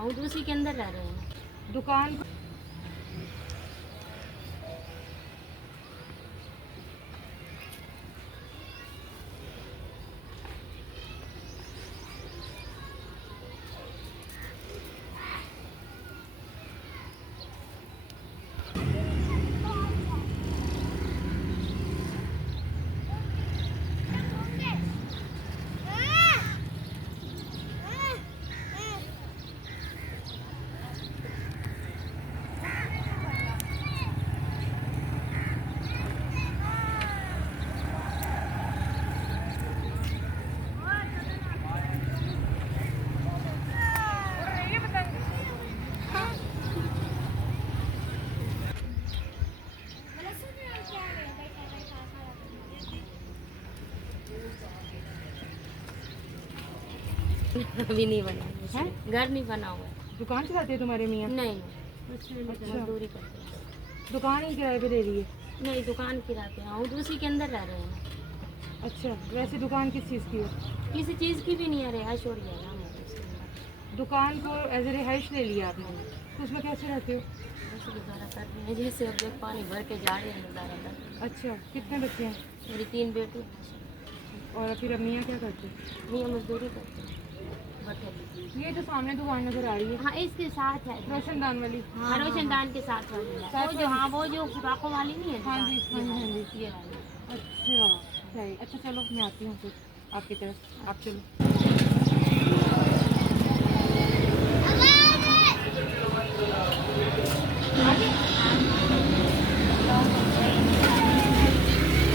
हाँ वो तो उसी के अंदर रह रहे हैं। दुकान अभी नहीं बना है, घर नहीं बना हुआ है। दुकान चलाते हैं तुम्हारे मियाँ? नहीं अच्छा। मजदूरी करते हैं। दुकान ही किराए पे दे दी है? नहीं दुकान किराते हैं, वो तो उसी के अंदर रह रहे हैं। अच्छा, वैसे दुकान किस चीज़ की है? किसी चीज़ की भी नहीं है, रिहाइश हो रही है ना हमारे उसके अंदर। दुकान को एज ए रिहाइश ले लिया आपने, तो उसमें कैसे रहते हो? ऐसे गुजारा कर रहे हैं जैसे अब देख पानी भर के जा रहे हैं गुजारा कर। अच्छा, कितने बच्चे हैं? मेरी 3 बेटी और फिर अब मियाँ क्या करते हैं? मियाँ मजदूरी करते हैं बटे। ये जो सामने दुकान नजर आ रही है, हाँ इसके साथ है रोशनदान वाली? हाँ रोशनदान के साथ वाली है। वो जो हाँ वो जो सुराखों वाली नहीं है। हाँ जी, हाँ जी, हाँ जी। ये वाली। अच्छा सही। अच्छा चलो मैं आती हूँ फिर आपकी तरफ, आप चलो।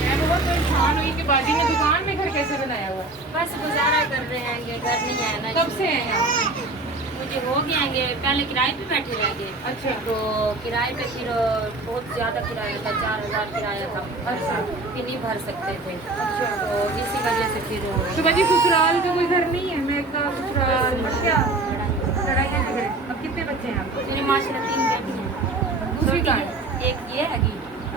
मैं बहुत परेशान हुई कि बाजी ने दुकान में घर कैसे बनाया हुआ है। बस गुजारा कर रहे हैं, घर नहीं है ना। कब से हैं आप? मुझे हो गए हैं, पहले किराए पे बैठे रह गए। अच्छा। तो किराए पे फिर बहुत ज़्यादा किराया था, 4000 किराया था। अच्छा। फिर नहीं भर सकते थे। अच्छा। तो इसी वजह से फिर तो बाजी ससुराल का कोई घर नहीं है? मैं का ससुराल क्या लड़ाइयाँ झगड़े। अब कितने बच्चे हैं आपको? मेरी माशाल्लाह 3 बेटी हैं। दूसरी का? एक ये हैगी,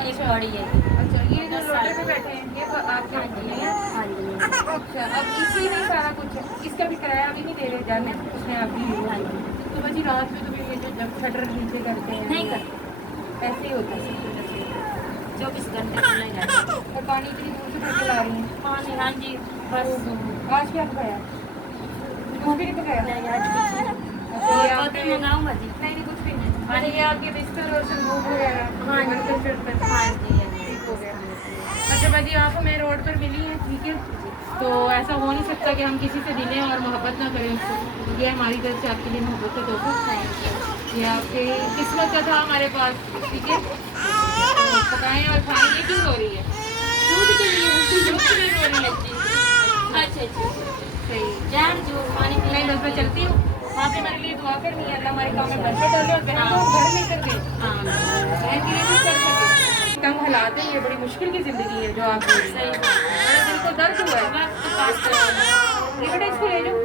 एक बड़ी है। अच्छा, ये जो रोटे पे बैठे हैं ये तो आपके बच्चे हैं? हाँ जी। अच्छा, अब इसी में सारा कुछ है। इसका भी किराया अभी नहीं दे रहे जाने, उसने अभी हाँ जी। तो बची रात में तो फिर ये जो जब शटर नीचे करते हैं नहीं करते, ऐसे ही होता है सब कुछ। 24 घंटे खुला ही रहता है। और पानी इतनी दूर से कैसे ला रही हैं? पानी हाँ जी बस। आज क्या पकाया? कुछ भी नहीं पकाया? नहीं आज कुछ नहीं। अच्छा, ये और आपके मंगाऊंगा जी। नहीं कुछ भी नहीं। अच्छा, ये आपके बिस्तर और संदूक वगैरह हाँ जी। बनकर फिर हाँ जी ठीक हो गया। अच्छा बाजी आप हमें रोड पर मिली हैं, ठीक है, तो ऐसा हो नहीं सकता कि हम किसी से मिलें और मोहब्बत ना करें उससे। ये हमारी तरफ से आपके लिए मोहब्बत का तोहफा। ये आपके किस्मत का था हमारे पास, ठीक है। तो पकाएं और खाएं। ये क्यों हो रही है? दूध के लिए दूध के लिए रोने लगती है। अच्छा सही। जहर जो पानी नहीं बस मैं चलती हूँ, वहाँ पे मेरे लिए दुआ करनी है, अल्लाह हमारे काम में बरकत डाले और बहन को घर लेकर दे। बहन के लिए कुछ कर सके। तंग हालात है, ये बड़ी मुश्किल की जिंदगी है जो आप जी रही हैं। बड़े दिल को दर्द हुआ है। वक्त पास करना। ये बेटा इसको ले जाओ।